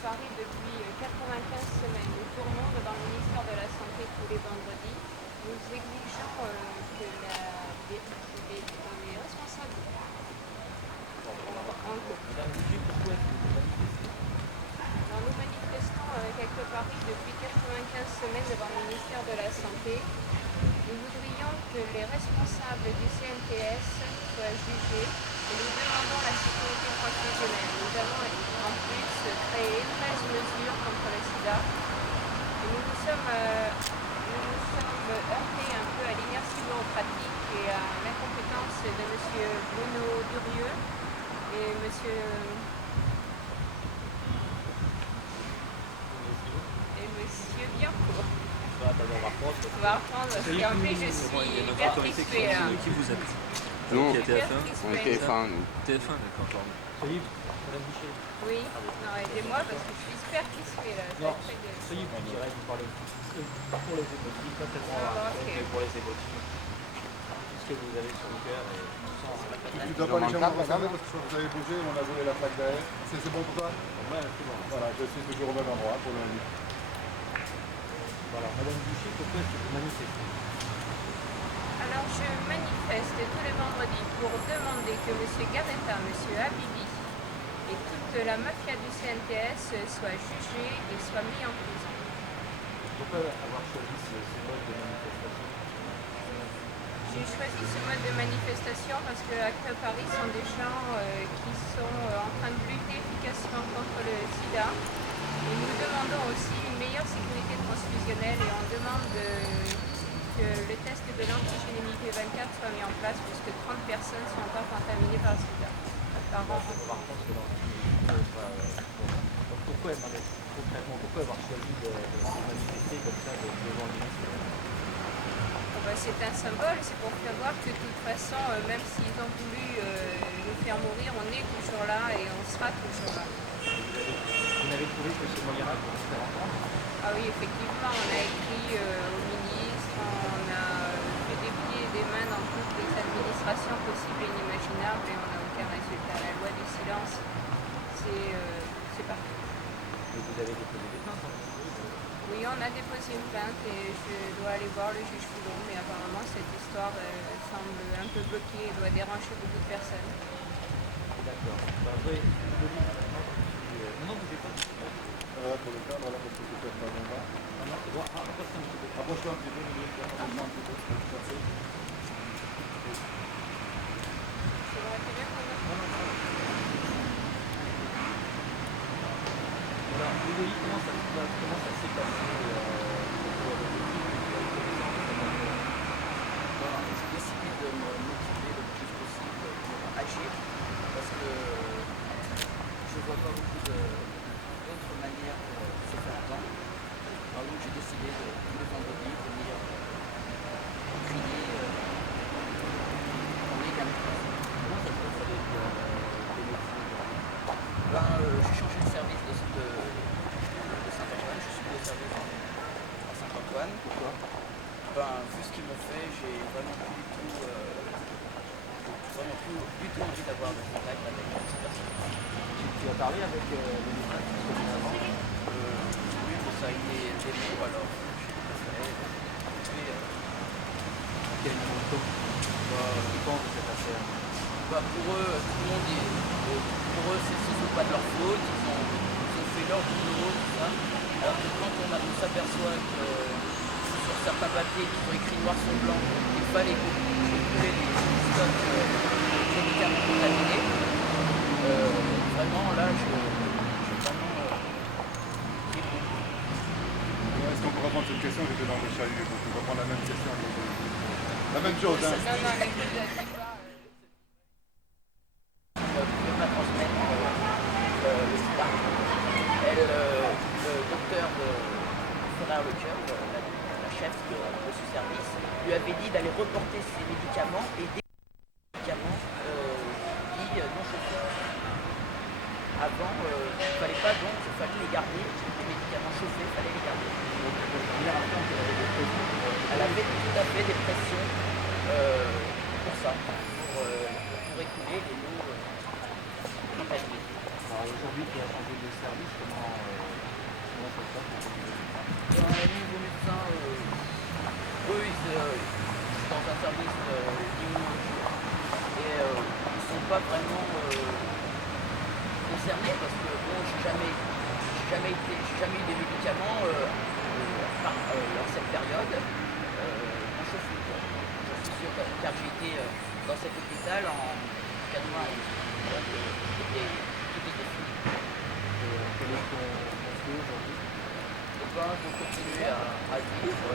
Paris depuis 95 semaines. Nous tournons devant le ministère de la Santé tous les vendredis. Nous exigeons que les responsables... Madame Boucher, pourquoi est-ce que vous manifestez? Alors, nous manifestons avec Acte Paris depuis 95 semaines devant le ministère de la Santé. Nous voudrions que les responsables du CNTS soient jugés et nous demandons la sécurité transfusionnelle. Nous avons en plus créé 13 mesures contre le sida et nous nous sommes heurtés un peu à l'inertie bureaucratique et à l'incompétence de M. Bruno Durieux et M. Bianco. On va reprendre parce qu'en plus je suis hyper crispée là. Qui vous êtes? Nous, Qui a TF1? on est TF1, nous. TF1, d'accord, pardon. Soyez Madame Boucher. Oui, non, aidez-moi parce que je suis hyper crispée là. Non, soyez plus direct, vous parlez pour les émotifs, pas tellement pour les émotifs. Ce que vous avez sur le cœur et tu dois pas les gens regarder parce que vous avez bougé, on a volé la plaque derrière. C'est bon pour toi? ouais, c'est bon. Voilà, je suis toujours au même endroit pour lundi. Voilà, Madame Boucher, pourquoi est-ce que vous manifestez? Alors je manifeste tous les vendredis pour demander que M. Gavetta, M. Habibi et toute la mafia du CNTS soient jugés et soient mis en prison. Pourquoi avoir choisi ce mode de manifestation? J'ai choisi ce mode de manifestation parce que Acte Paris sont des gens qui sont en train de lutter efficacement contre le sida. Et nous demandons aussi une meilleure sécurité transfusionnelle et on demande que le test de l'antigénémie P24 soit mis en place puisque 30 personnes sont encore contaminées par le sida par an. Concrètement, pourquoi avoir choisi de manifester comme ça devant le ministère? C'est un symbole, c'est pour faire voir que de toute façon, même s'ils ont voulu nous faire mourir, on est toujours là et on sera toujours là. Vous n'avez trouvé que ce moyen-là pour se faire entendre? Ah oui, effectivement, on a écrit au ministre, on a fait des pieds et des mains dans toutes les administrations possibles et inimaginables et on n'a aucun résultat. La loi du silence, c'est parti. Et vous avez déposé des plaintes? Oui, on a déposé une plainte et je dois aller voir le juge Foulon, mais apparemment cette histoire semble un peu bloquée et doit déranger beaucoup de personnes. D'accord. Ben, vous avez non, vous n'êtes pas. Pour le cadre, là, parce que c'est pas bon là. Non, c'est bon. Approche-toi un petit peu. Approche-toi un petit peu, approche-toi un petit peu. C'est vrai, c'est bien qu'on a... Alors, Hugo, comment ça s'est passé j'ai décidé de me motiver le plus possible pour agir parce que je ne vois pas beaucoup d'autres manières pour se faire entendre. Alors donc j'ai décidé de tous les vendredis venir crier en égalité. Comment ça se passe avec tes médecins? J'ai changé de service de Saint-Antoine, je suis plus au service à Saint-Antoine. Pourquoi? Vu ce qu'ils m'ont fait, j'ai vraiment plus du tout envie d'avoir de contact avec ces personnes. Tu as parlé avec les médecins qui se sont avant? Oui, mais ça a été des mots, alors j'ai préféré couper. Quel moment tu penses de cette affaire? Pour eux, tout le monde dit, pour eux, ce n'est pas de leur faute, ils ont fait leur boulot, tout ça. Alors que quand on s'aperçoit que sur certains papiers qui sont écrits noir sur blanc, il fallait couper les stocks médicaments contaminés, vraiment là, j'ai vraiment Est-ce qu'on pourrait prendre cette question? J'étais dans le chalut, donc on va prendre la même question. La même chose, hein? Non, les deux, je dis pas. ne pouvait pas transmettre le sida. Le docteur de Ferrer Lecœur, la chef de ce service, lui avait dit d'aller reporter ses médicaments et des médicaments dits non chauffés. Avant, il ne fallait pas donc, il fallait les garder, les médicaments chauffés, il fallait les garder. Elle avait tout à fait des pressions pour ça, pour écouler les lots contaminés. Alors aujourd'hui, tu as changé de service, comment Les nouveaux médecins, eux, ils sont dans un service d'immunologie et ils ne sont pas vraiment concernés parce que bon, j'ai jamais eu des médicaments dans cette période quand je suis sûr, car j'ai été dans cet hôpital en 91. Donc tout était fini. Quel est ton souhait aujourd'hui? Et ben, je continue à vivre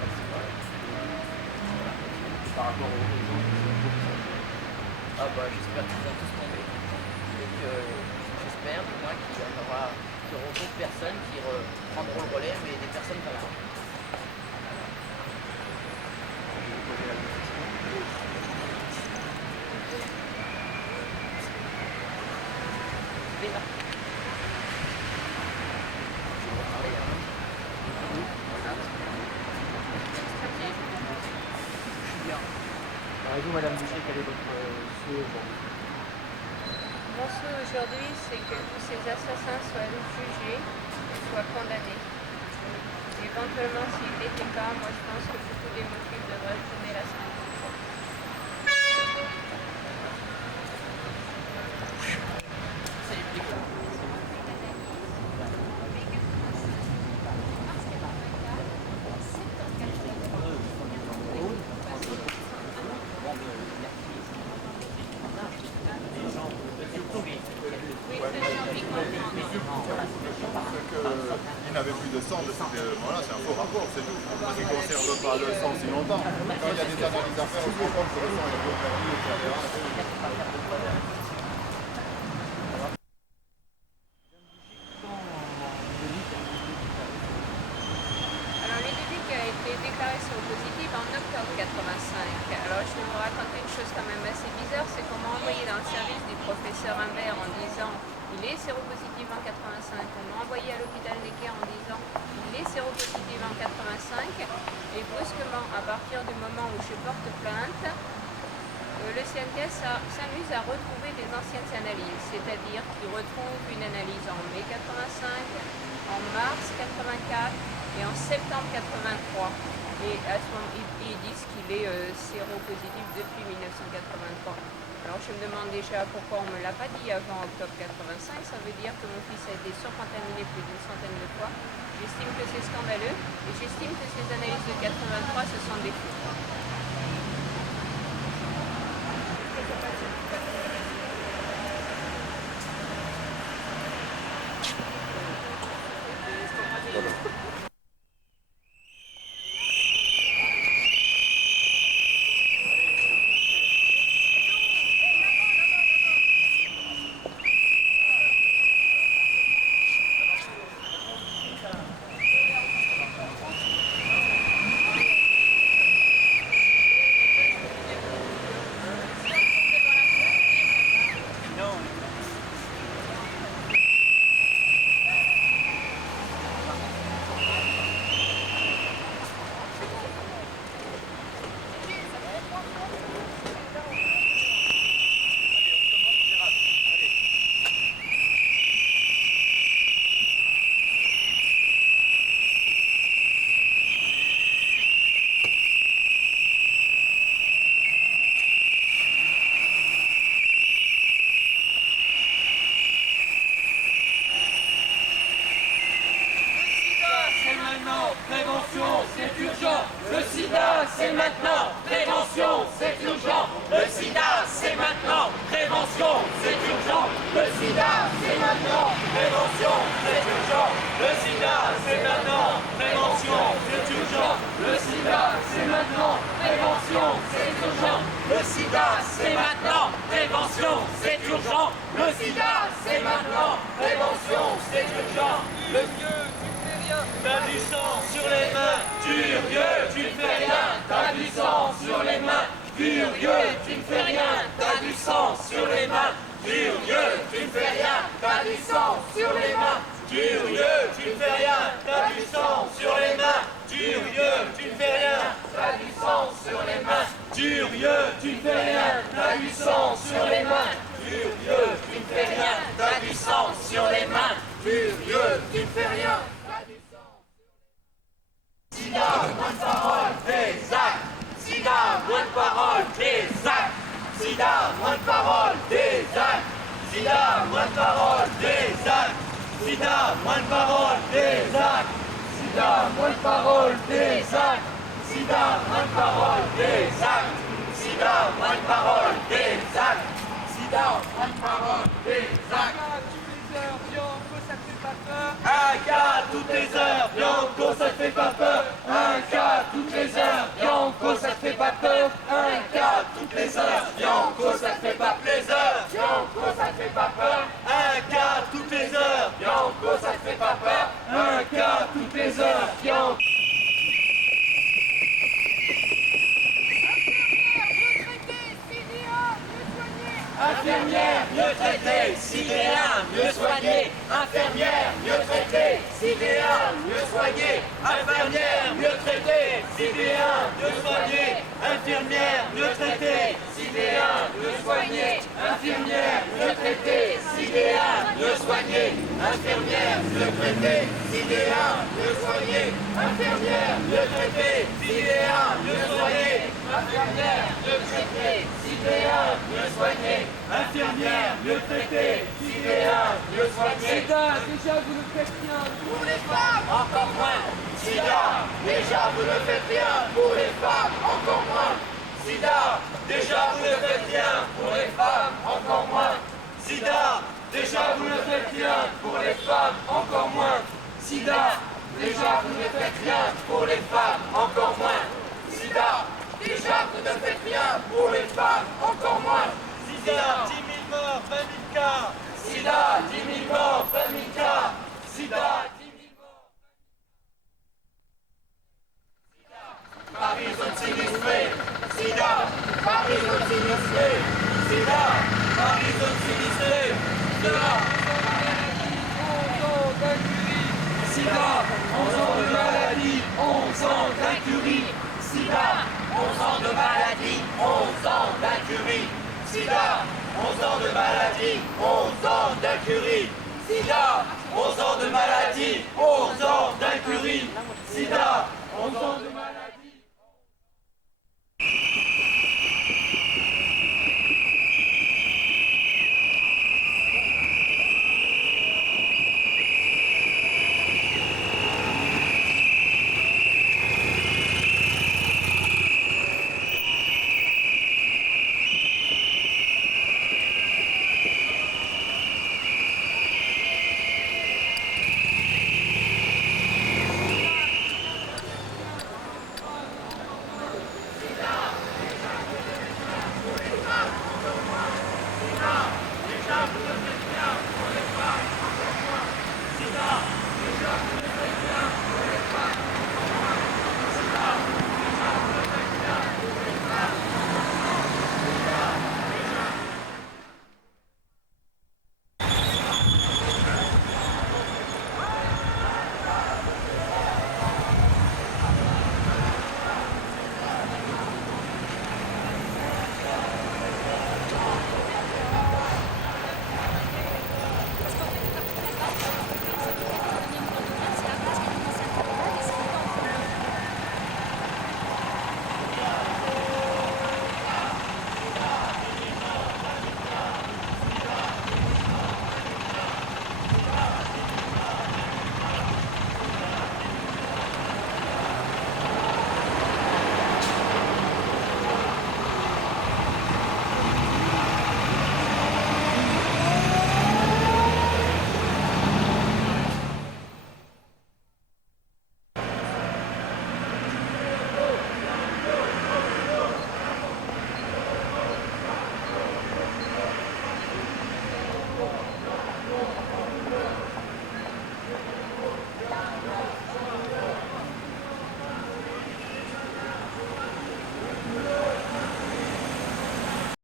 maximum. Par rapport aux gens qui sont professionnels. Ah bah j'espère qu'ils vont tous tomber. Et que j'espère du moins qu'il y aura d'autres personnes qui prendront le relais, mais des personnes comme moi. Et vous, Madame Boucher, quel est votre souhait aujourd'hui? Mon souhait aujourd'hui, c'est que tous ces assassins soient jugés et soient condamnés. Éventuellement, s'ils ne l'étaient pas, moi je pense que beaucoup d'émotifs devraient tourner la semaine prochaine. Il n'avait plus de sang, voilà, c'est un faux rapport, c'est tout. Parce qu'il ne conserve pas le sang si longtemps. Quand il y a des analyses à faire, on se rend compte que le sang est peu perdu, etc. Alors l'étude qui a été déclarée séropositive en octobre 85. Alors je vais vous raconter une chose quand même assez bizarre, c'est qu'on m'a envoyé dans le service du professeur Humbert en disant il est séropositif en 85. On m'a envoyé à l'hôpital Necker en disant il est séropositif en 85. Et brusquement, à partir du moment où je porte plainte, le CNTS s'amuse à retrouver des anciennes analyses, c'est-à-dire qu'il retrouve une analyse en mai 85, en mars 84 et en septembre 83. Et à ce moment, ils disent qu'il est séropositif depuis 1983. Alors je me demande déjà pourquoi on ne me l'a pas dit avant octobre 85. Ça veut dire que mon fils a été surcontaminé plus d'une centaine de fois. J'estime que c'est scandaleux et j'estime que ces analyses de 83, ce sont des faux. c'est maintenant, prévention, c'est urgent. Le sida, c'est maintenant, prévention, c'est urgent. Le sida, c'est maintenant, prévention, c'est urgent. Le sida, c'est maintenant, prévention, c'est urgent. Le sida, c'est maintenant, prévention, c'est urgent. Le sida, c'est maintenant, prévention, c'est urgent. Le sida, c'est maintenant, prévention, c'est urgent. Le vieux, tu ne fais rien, t'as du sang sur les mains. Curieux, tu ne fais rien, t'as du sang sur les mains. Curieux, tu ne fais rien, t'as du sang sur les mains. Curieux, tu ne fais rien, t'as du sang sur les mains. Curieux, tu ne fais rien, t'as du sang sur les mains. Curieux, tu ne fais rien, t'as du sang sur les mains. Curieux, tu ne fais rien, t'as du sang sur les mains. Curieux, tu ne fais rien, t'as du sang sur les mains. Curieux, tu ne fais rien, t'as du Sida, moins de paroles, des actes. Sida, moins de paroles, des actes. Sida, moins de paroles, des actes. Sida, moins de paroles, des actes. Sida, moins de paroles, des actes. Sida, moins de paroles, des actes. Sida, moins de paroles, des actes. Un cas toutes les heures, Bianco, ça te fait pas peur. Un cas toutes les heures, Bianco, ça te fait pas peur. Un cas toutes les heures, Bianco, ça te fait pas plaisir. Bianco, ça te fait pas peur. Un cas toutes les heures, Bianco, ça te fait pas peur. Un cas toutes les heures, Bianco. Infirmière, mieux traitée, sidéen, mieux soignée. Infirmière, mieux traitée, sidéen, mieux soignée. Infirmière, mieux traitée, sidéen, mieux soignée. Infirmière, mieux traitée, sidéen, mieux soignée. Infirmière, mieux traitée, sidéen, mieux soignée. Infirmière, mieux traitée, sidéen, mieux soignée. Infirmière, mieux traitée, sidéen, mieux soignée. Infirmière, mieux traitée, sidéen, mieux soignée. Infirmière, mieux traitée, sidéen, mieux soignée. Sida, déjà vous le faites bien. Pour les femmes, encore moins. Sida, déjà vous ne faites rien. Pour les femmes, encore moins. Sida, déjà vous ne faites rien. Pour les femmes, encore moins. Sida, déjà vous ne faites rien. Pour les femmes, encore moins. Sida, déjà vous ne faites rien. Pour les femmes, encore moins. Sida, déjà vous ne faites rien. Pour les femmes, encore moins. Sida, 10 000 morts, 20 000 cas. Sida, 10 000 morts, 20 000 cas. Sida, 10 000 morts. Paris zone sinistrée. Sida, Paris zone sinistrée. Sida, Paris zone sinistrée. Sida, 11 ans de maladie, 11 ans d'incurie. Sida, 11 ans de maladie, 11 ans d'incurie. Sida, 11 ans de maladie, 11 ans d'incurie. Sida, 11 ans de maladie, 11 ans d'incurie. Sida, 11 ans de maladie.